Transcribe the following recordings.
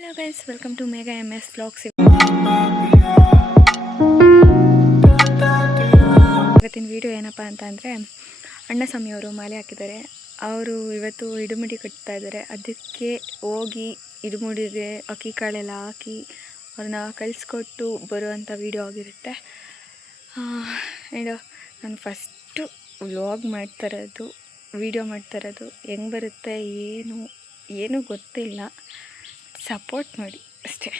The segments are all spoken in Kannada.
Hello guys, welcome to Megha MS vlogs. ಇವತ್ತಿನ ವಿಡಿಯೋ ಏನಪ್ಪ ಅಂತಂದರೆ, ಅಣ್ಣ ಸ್ವಾಮಿಯವರು ಮಾಲೆ ಹಾಕಿದ್ದಾರೆ. ಅವರು ಇವತ್ತು ಇಡುಮುಡಿ ಕಟ್ತಾ ಇದ್ದಾರೆ. ಅದಕ್ಕೆ ಹೋಗಿ ಇಡುಮುಡಿಗೆ ಅಕ್ಕಿ ಕಾಳೆಲ್ಲ ಹಾಕಿ ಅವ್ರನ್ನ ಕಳಿಸ್ಕೊಟ್ಟು ಬರುವಂಥ ವಿಡಿಯೋ ಆಗಿರುತ್ತೆ. ಆ್ಯಂಡ್ ನಾನು ಫಸ್ಟು ವ್ಲಾಗ್ ಮಾಡ್ತಾಯಿರೋದು, ವಿಡಿಯೋ ಮಾಡ್ತಾಯಿರೋದು. ಹೆಂಗೆ ಬರುತ್ತೆ ಏನೂ ಗೊತ್ತಿಲ್ಲ. ಸಪೋರ್ಟ್ ಮಾಡಿ ಅಷ್ಟೇ.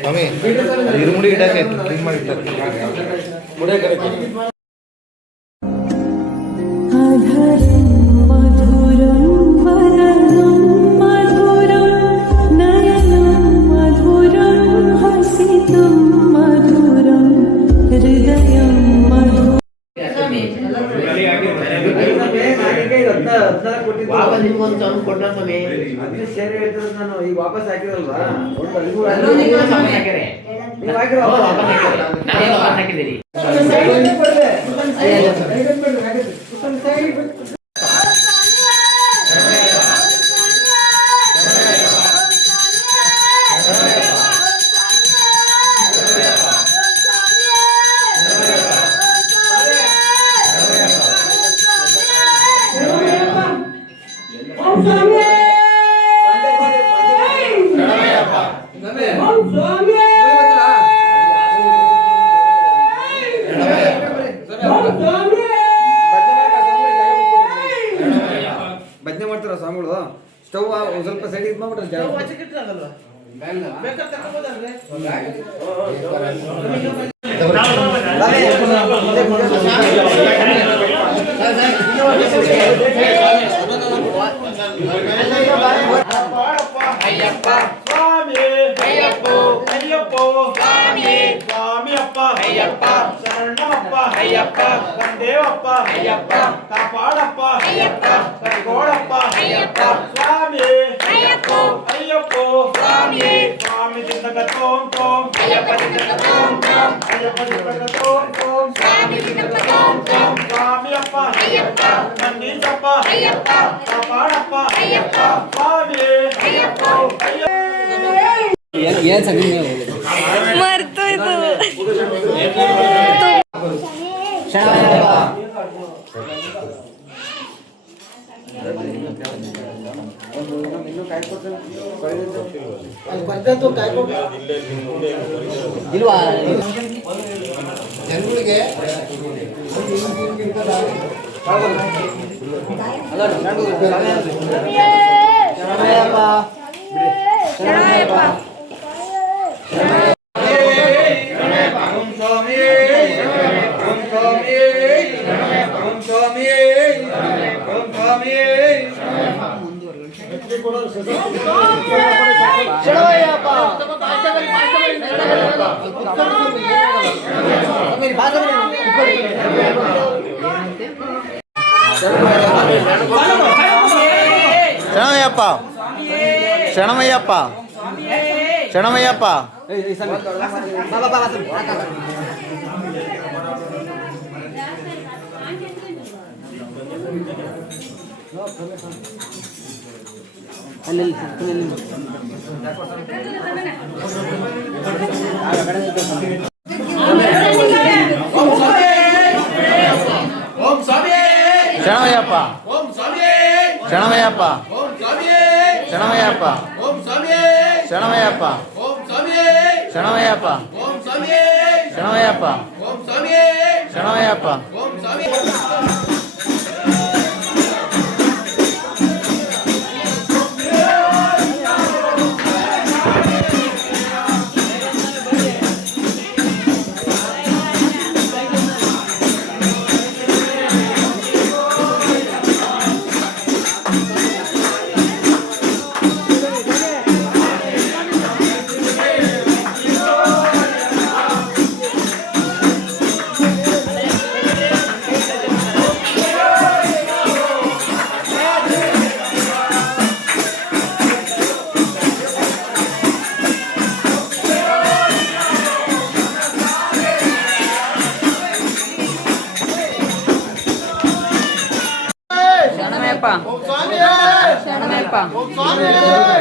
ಸ್ವಾಮಿ ಇರುಮುಡಿ ಇಡಕ್ಕೆ ಕ್ಲೀನ್ ಮಾಡಿರ್ತಾರೆ. ನಾನು ಈಗ ವಾಪಸ್ ಹಾಕಿರಲ್ವಾ ಭಜನೆ ಮಾಡ್ತಾರ ಸ್ವಾಮಿಗಳು. ಸ್ಟವ್ ಸ್ವಲ್ಪ ಸೈಡ್ ಇದು ಮಾಡ್ಬಿಟ್ರೆ ಅಯ್ಯಪ್ಪ ಸ್ವಾಮಿ ಅಯ್ಯಪ್ಪ ಅಯ್ಯಪ್ಪ ಸ್ವಾಮಿ ಸ್ವಾಮಿ ಅಪ್ಪ ಅಯ್ಯಪ್ಪ ಶರಣಮಪ್ಪ ಅಯ್ಯಪ್ಪ ಕಂದೇವಪ್ಪ ಅಯ್ಯಪ್ಪ ಕಾಪಾಡಪ್ಪ ಅಯ್ಯಪ್ಪ ಕೈಗೋಡಪ್ಪ ಅಯ್ಯಪ್ಪ ಸ್ವಾಮಿ ಅಯ್ಯಪ್ಪ ಅಯ್ಯಪ್ಪ ಸ್ವಾಮಿ ಸ್ವಾಮಿ ದಿಂದಗ ತೋಂ ತೋಂ ಅಯ್ಯಪ್ಪ ದಿಂದಗ ತೋಂ ತೋಂ ಅಯ್ಯಪ್ಪ ದಿಂದಗ ತೋಂ ತೋಂ ಸ್ವಾಮಿ ದಿಂದಗ ತೋಂ ತೋಂ ಸ್ವಾಮಿ ಅಪ್ಪ ಅಯ್ಯಪ್ಪ ನನ್ನಿಂದಪ್ಪ ಅಯ್ಯಪ್ಪ ಕಾಪಾಡಪ್ಪ ಅಯ್ಯಪ್ಪ ಸ್ವಾಮಿ ಅಯ್ಯಪ್ಪ ಮರ್ತೋಯ್ತು. ಜನಗಳಿಗೆ ಶರಣಮಯ್ಯಪ್ಪ ಶರಣಮಯ್ಯಪ್ಪ ಶರಣಮಯ್ಯಪ್ಪ ಶರಣಮಯ್ಯಪ್ಪ ಶರಣಮಯ್ಯಪ್ಪ ಶರಣಮಯ್ಯಪ್ಪ ಶರಣಮಯ್ಯಪ್ಪ ಶರಣಮಯ್ಯಪ್ಪ ಶರಣಮಯ್ಯಪ್ಪ ಶರಣಮಯ್ಯಪ್ಪ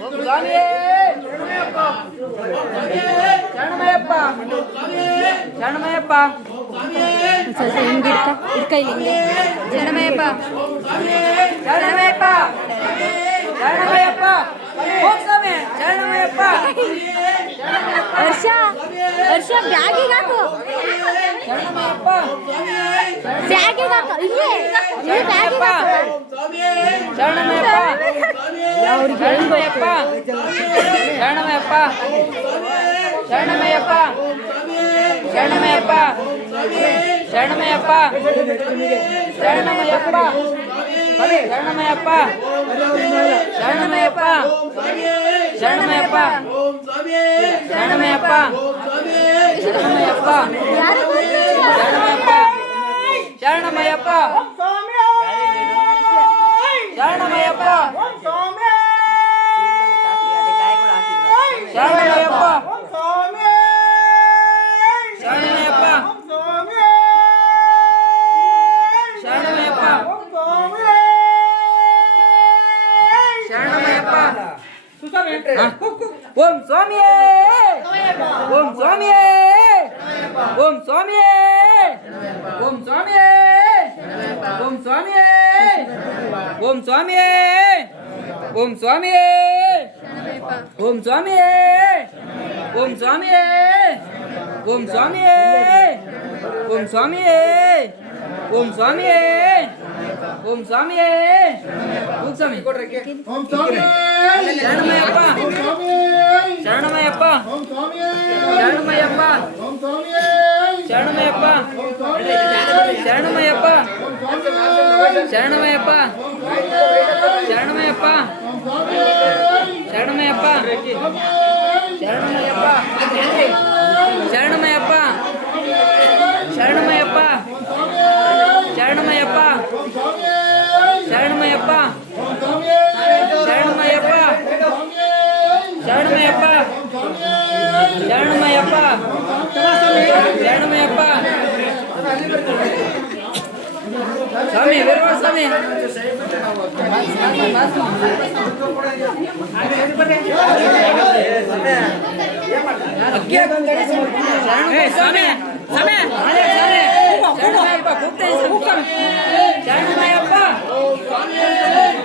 ಓಂ ಸ್ವಾಮಿಯೇ ಶರಣಮಯ್ಯಪ್ಪ ಶರಣಮಯ್ಯಪ್ಪ ಸ್ವಲ್ಪ ಹಿಂಗೆ ಹಿಡ್ಕ ಇಲ್ಲಿ ಶರಣಮಯ್ಯಪ್ಪ ಶರಣಮಯ್ಯಪ್ಪ ಶರಣಮಯ್ಯಪ್ಪ ಓಂ ಸ್ವಾಮಿ ಶರಣಮಯ್ಯಪ್ಪ ಹರ್ಷ ಹರ್ಷ ಬ್ಯಾಗಿಗೆ ಹಾಕು ಶರಣಮಯ್ಯಪ್ಪ ಬ್ಯಾಗಿಗೆ ಹಾಕು ಇಲ್ಲೇ ಬ್ಯಾಗಿಗೆ ಹಾಕು ಶರಣಮಯ್ಯಪ್ಪ ಶರಣಮಯ್ಯಪ್ಪ ಶರಣಮಯ್ಯಪ್ಪ ಶರಣಮಯ್ಯಪ್ಪ ಶರಣಮಯ್ಯಪ್ಪ ಶರಣಮಯ್ಯಪ್ಪ ಶರಣಮಯ್ಯಪ್ಪ ಶರಣಮಯ್ಯಪ್ಪ ಶರಣಮಯ್ಯಪ್ಪ ಶರಣಮಯ್ಯಪ್ಪ ಶರಣಮಯ್ಯಪ್ಪ ಶರಣಮಯ್ಯಪ್ಪ ಶರಣಮಯ್ಯಪ್ಪ ಶರಣಮಯ್ಯಪ್ಪ ಶರಣಮಯ್ಯಪ್ಪ ಶರಣಮಯ್ಯಪ್ಪ ಶರಣಮಯ್ಯಪ್ಪ ಶರಣಮಯ್ಯಪ್ಪ ಶರಣಮಯ್ಯಪ್ಪ ಓಂ ಸ್ವಾಮಿಯೇ ಓಂ ಸ್ವಾಮಿಯೇ ಓಂ ಸ್ವಾಮಿಯೇ ಓಂ ಸ್ವಾಮಿಯೇ ಓಂ ಸ್ವಾಮಿಯೇ ಓಂ ಸ್ವಾಮಿಯೇ ಓಂ ಸ್ವಾಮಿಯೇ ಓಂ ಸ್ವಾಮಿಯೇ ಓಂ ಸ್ವಾಮಿಯೇ ಓಂ ಸ್ವಾಮಿಯೇ ಓಂ ಸ್ವಾಮಿಯೇ ಓಂ ಸ್ವಾಮಿಯೇ ಓಂ ಸ್ವಾಮಿಯೇ ಓಂ ಸ್ವಾಮಿ ಶರಣಮಯ್ಯಪ್ಪ ಶರಣಮಯ್ಯಪ್ಪ ಶರಣಮಯ್ಯಪ್ಪ ಶರಣಮಯ್ಯಪ್ಪ ಶರಣಮಯ್ಯಪ್ಪ ಶರಣಮಯ್ಯಪ್ಪ ಶರಣಮಯ್ಯಪ್ಪ ಶರಣಮಯ್ಯಪ್ಪ ಶರಣಮಯ್ಯಪ್ಪ ಶರಣಮಯ್ಯಪ್ಪ ಶರಣಮಯ್ಯಪ್ಪ ಶರಣಮಯ್ಯಪ್ಪ ಶರಣಮಯ್ಯಪ್ಪ ಶರಣಮಯ್ಯಪ್ಪ ಶರಣಮಯ್ಯಪ್ಪ ಶರಣಮಯ್ಯಪ್ಪ ಶರಣಮಯ್ಯಪ್ಪ ಸ್ವಾಮಿ ವೀರವಾಡ ಸ್ವಾಮಿ ಅಕ್ಕಿ ಸ್ವಾಮಿ ಸ್ವಾಮಿ ಶರಣಮಯ್ಯಪ್ಪ ಕೂಗ್ತೇನೆ ಶರಣಮಯ್ಯಪ್ಪ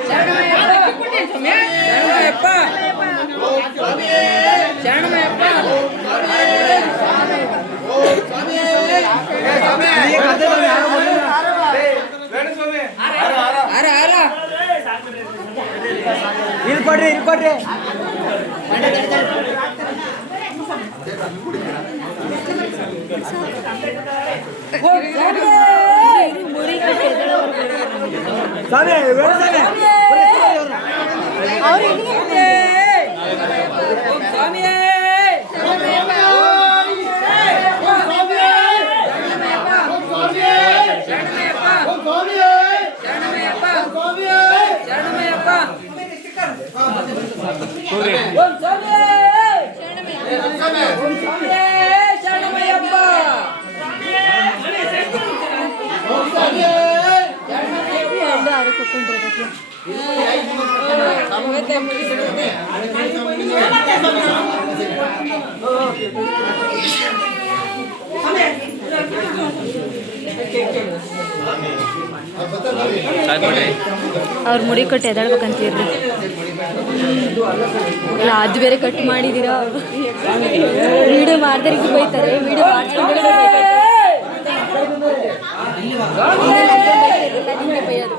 ಶರಣಮಯ್ಯಪ್ಪ ಶರಣಮಯ್ಯಪ್ಪ ಅರ ಅರ ಇಲ್ಲಿ ಕೊಡ್ರಿ ಸ್ವಾಮಿ ಸ್ವಾಮಿಯೇ ಶರಣಮಯ್ಯಪ್ಪ ಓಂ ಸ್ವಾಮಿಯೇ ಓಂ ಸ್ವಾಮಿಯೇ ಶರಣಮಯ್ಯಪ್ಪ ಯಾರು ಕೊಟ್ಕೊಂಡಿರೋದಕ್ಕೆ ಅವ್ರ ಮುಡಿ ಕಟ್ಟು ಎದಾಡ್ಬೇಕಂತೀರ್ರಿ ಇಲ್ಲ ಅದು ಬೇರೆ ಕಟ್ ಮಾಡಿದ್ದೀರಾ ವಿಡಿಯೋ ಮಾಡ್ದರಿಗೆ ಬೈತಾರೆ ವಿಡಿಯೋ ಮಾಡ್ಸ್ಕೊಂಡ್ರೆ ಬೈತಾರೆ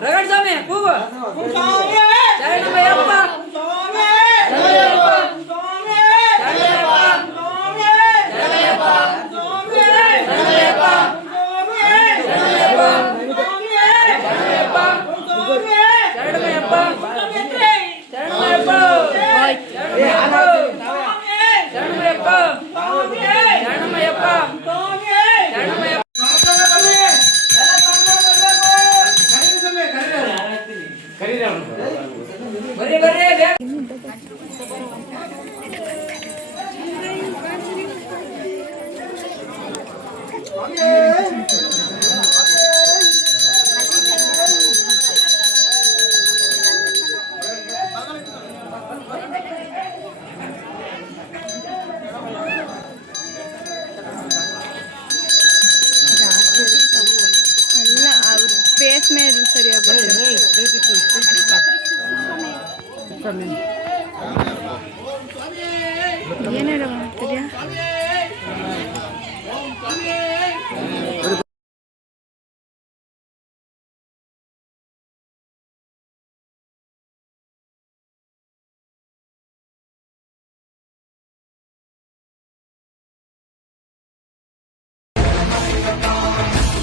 ರಗಡ್ ಸ್ವಾಮಿ ಕೂಗು ಶರಣಮಯ್ಯಪ್ಪ ಏನೇಳ ಮಾಡ್ತಿದ್ಯಾ?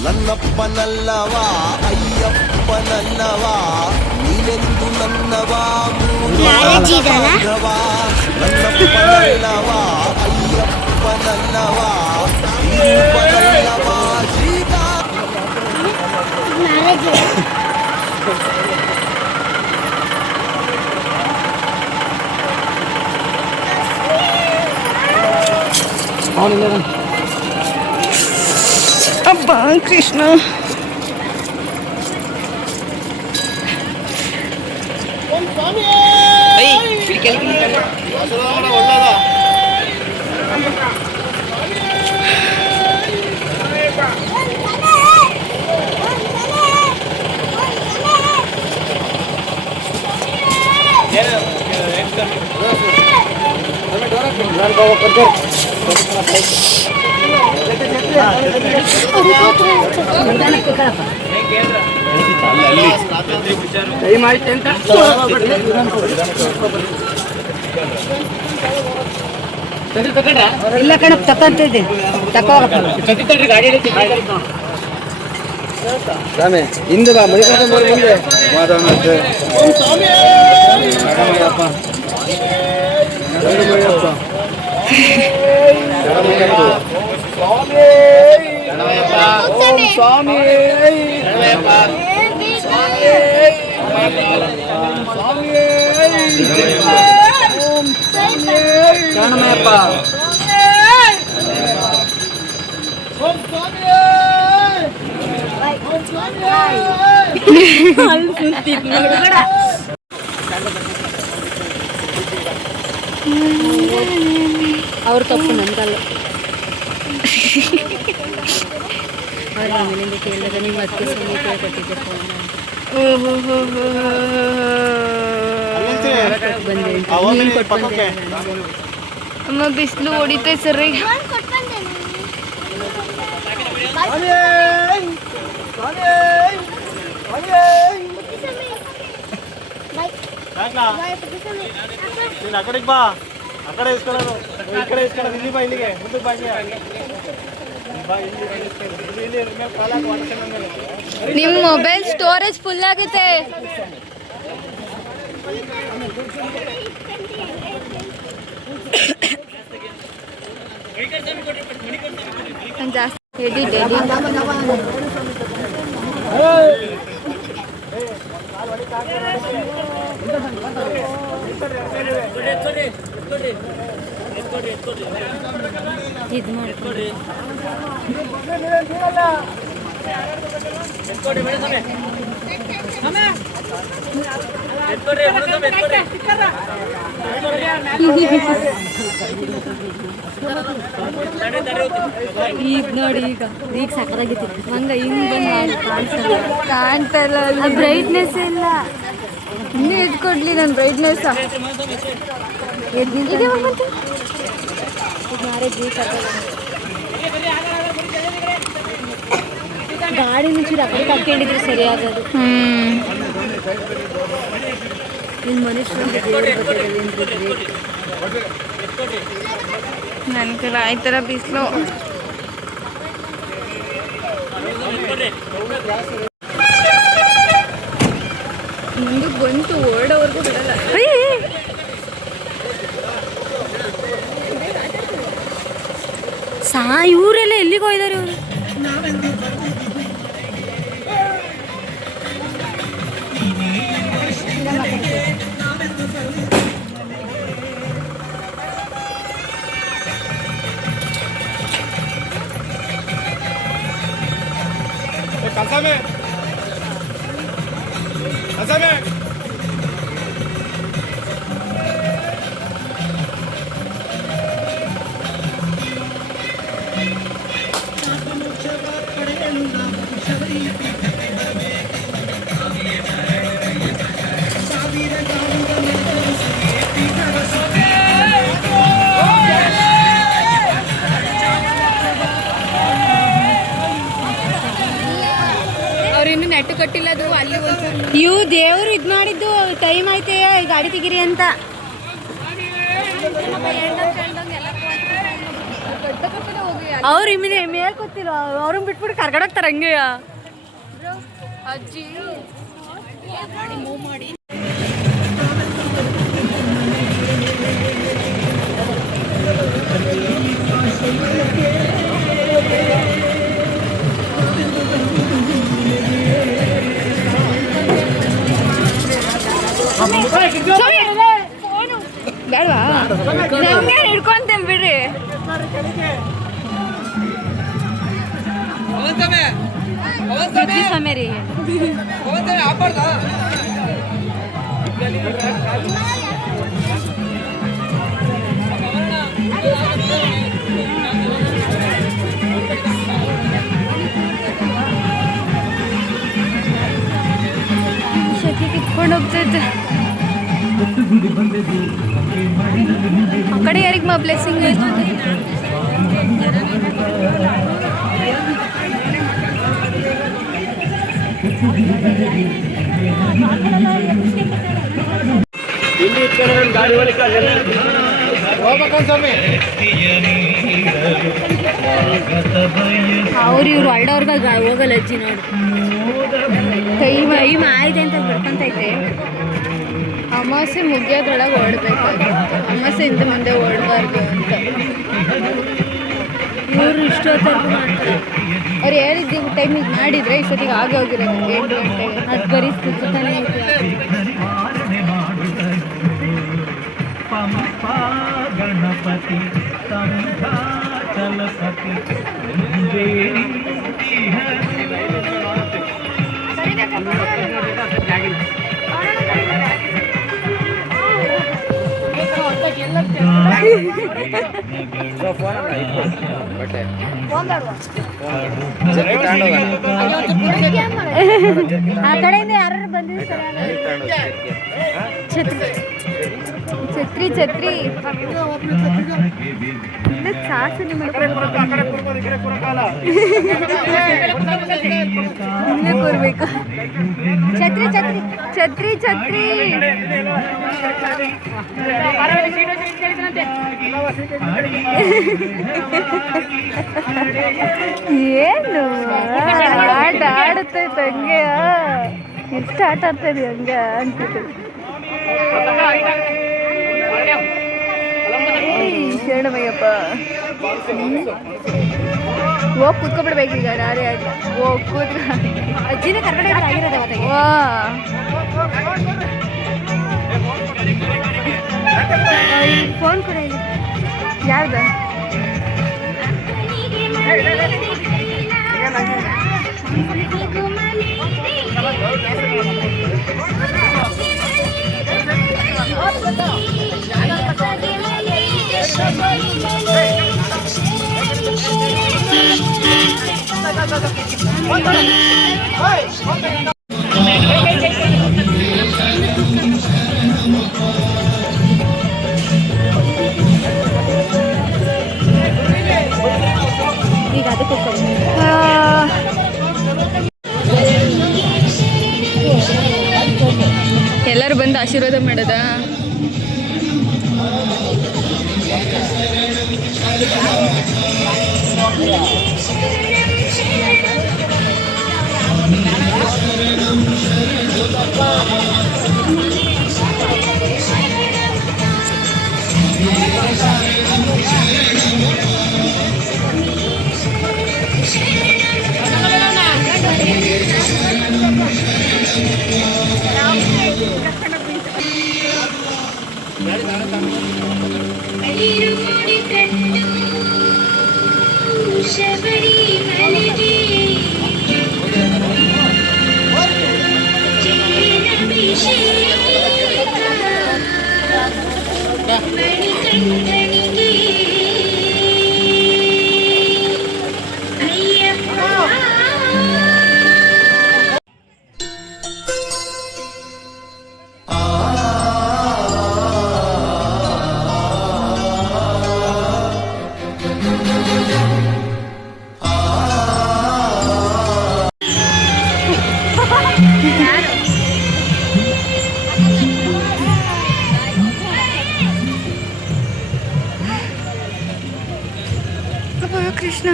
ನನ್ನಪ್ಪನಲ್ಲವಾ ಅಯ್ಯಪ್ಪನಲ್ಲವಾ ನೀನೆಂದು ನನ್ನವಾ ನನ್ನಪ್ಪನಲ್ಲವಾ ಅಯ್ಯಪ್ಪನಲ್ಲವಾ ರೂಪನಲ್ಲವಾ ಶ್ರೀಗಾ ಅಬ್ಬಾ ಕೃಷ್ಣ. ಇಲ್ಲ ಕಣಪ್ಪ ತಕ್ಕಂತಿದ್ದೆ ಸ್ವಾಮಿ ಹಿಂದೆ ಬಾ ಮಡಿಕೊಂಡು ಮುಂದೆ ಮಾತಾಡೋಣ ಅಷ್ಟೇ. ಶರಣಮಯ್ಯಪ್ಪ ಶರಣಮಯ್ಯಪ್ಪ ಶರಣಮಯ್ಯಪ್ಪ ಅವ್ರ ತಪ್ಪು ನಂದಲ್ಲ. ಅವ್ರು ಆಮೇಲಿಂದ ಕೇಳಿದಾಗ ನೀವು ಅದಕ್ಕೆ ಸುಮ್ಮನೆ ಕೇಳ್ಕೊಟ್ಟಿದ್ದೆ ಫೋನ್ ಬಂದೆ ನೀನು ಕೊಟ್ಟು ಬಂದೆ. ಅಮ್ಮ ಬಿಸಿಲು ಹೊಡಿತೈ ಸರಿ. ನೀನು ಆ ಕಡೆಗೆ ಬಾ, ಆ ಕಡೆ ಇಸ್ಕೊಳ್ಳೋದು, ಈ ಕಡೆ ಇಸ್ಕೊಳ್ಳೋದು, ಇಲ್ಲಿ ಬಾ, ಇಲ್ಲಿಗೆ ಮುಂದಕ್ಕೆ ಬಾ, ಇಲ್ಲಿ ನಿಮ್ಮ ಮೊಬೈಲ್ ಸ್ಟೋರೇಜ್ ಫುಲ್ ಆಗುತ್ತೆ. ಜಾಸ್ತಿ ಇದು ಮಾಡ್ಕೊಡ್ರಿ. ಈಗ ನೋಡಿ ಈಗ ಸಕ್ಕದಾಗೈತಿ ಹಂಗ ಹಿಂಗ್ ಬಂದು ಕಾಣ್ತಲ್ಲ, ಬ್ರೈಟ್ನೆಸ್ ಇಲ್ಲ. ಇನ್ನೂ ಇಟ್ಕೊಡ್ಲಿ ನನ್ನ ಬ್ರೈಟ್ನೆಸ್. ಗಾಡಿ ಮುಂಚೂರು ಆ ಕಡೆ ಕರ್ಕೊಂಡಿದ್ರೆ ಸರಿಯಾಗೋದು. ನಿನ್ನ ಮನುಷ್ಯರಿಗೆ ನನ್ನ ಕಡೆ ಆಯ್ತರ ಬಿಸಿಲು. ಮುಂದೆ ಬಂತು ಓಡೋವರೆಗೂ ಬಿಡಲ್ಲ. ಇವರೆಲ್ಲ ಎಲ್ಲಿಗೆ ಹೋಯ್ದಾರೆ ಅವರು? ತೆಗಿರಿ ಅಂತ. ಅವ್ರು ಮೇಲೆ ಕೂತಿಲ್ಲ, ಅವ್ರನ್ನ ಬಿಟ್ಬಿಟ್ಟು ಕರ್ಗಡೆ ಹೋಗ್ತಾರೆ ಹಂಗೆ. ಅಜ್ಜಿ ಬೇಡವಾ? ನಮ್ಗೆ ಹಿಡ್ಕೊಂತೇವೆ ಬಿಡ್ರಿ. ಸಮಯ ರೀ ಶಕ್ತಿ ಕಿತ್ಕೊಂಡು ಹೋಗ್ತೈತೆ. ಆ ಕಡೆ ಯಾರಿಗೆ ಬ್ಲೆಸ್ಸಿಂಗ್ ಇಲ್ಲಿ ಗಾಡಿ ಅವ್ರು ಇವ್ರು ಹೊರಡೋರ್ಗ ಹೋಗಲ್ಲ ಅಜ್ಜಿ ನೋಡು. ಟೈಮ್ ಆಯ್ತು ಅಂತ ಬಿಡ್ಕೊಂತೈತೆ. ಅಮಾಸೆ ಮುಗಿಯೋದ್ರೊಳಗೆ ಓಡಬೇಕಾಗಿತ್ತು, ಅಮಾಸೆಯಿಂದ ಮುಂದೆ ಓಡಬಾರ್ದು ಅಂತ ಇವರು ಇಷ್ಟೊತ್ತರ್ಗು ಮಾಡ್ತಾರೆ. ಅವ್ರು ಹೇಳಿದ್ದೀವಿ ಟೈಮಿಗೆ ಮಾಡಿದರೆ ಇಷ್ಟೊತ್ತಿಗೆ ಆಗಿ ಹೋಗಿರೋದು 8 ಗಂಟೆಗೆ. ಅದು ಬರೀ ಸುತ್ತಾನೆ ಗಣಪತಿ ಚಲಪತಿ ಆ ಕಡೆಯಿಂದ ಯಾರು ಬಂದಿದ್ರು ಛತ್ರಿ ಛತ್ರಿ ಸಾಸು ನಿಮಗೆ ಕೂರ್ಬೇಕು. ಛತ್ರಿ ಛತ್ರಿ ಛತ್ರಿ ಛತ್ರಿ ಏನು ಆಟ ಆಡುತ್ತೈತೆ ಹಂಗೆ. ಎಷ್ಟು ಆಟ ಆಡ್ತದೆ ಹಂಗ ಅಂತಿದೆ. ಶರಣಮಯ್ಯಪ್ಪ ಹೋಗಿ ಕೂತ್ಕೊಬಿಡ್ಬೇಕೀಗ. ನಾನೇ ಹೋಗಿ ಕೂತ್ ಅಜ್ಜಿನ ಕರ್ಗಡೆ ಆಗಿರೋದು ಅವತ್ತಾಗೆ. ವಾ ಫೋನ್ ಕೂಡ ಇಲ್ಲ. ಯಾರ್ದು? ಈಗ ಅದಕ್ಕೆ ಎಲ್ಲರೂ ಬಂದು ಆಶೀರ್ವಾದ ಮಾಡೋದ. ಕೃಷ್ಣ.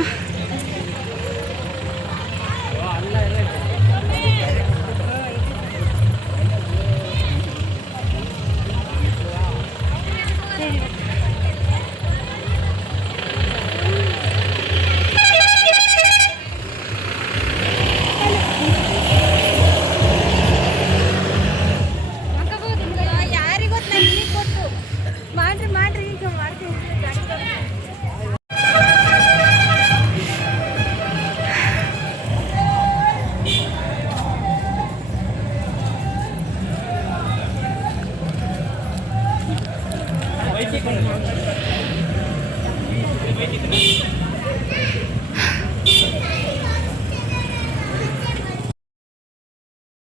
ಮಾಡ್ರಿ ಈಗ ಮಾಡ್ತೀನಿ. ವೈದ್ಯಕೀಯ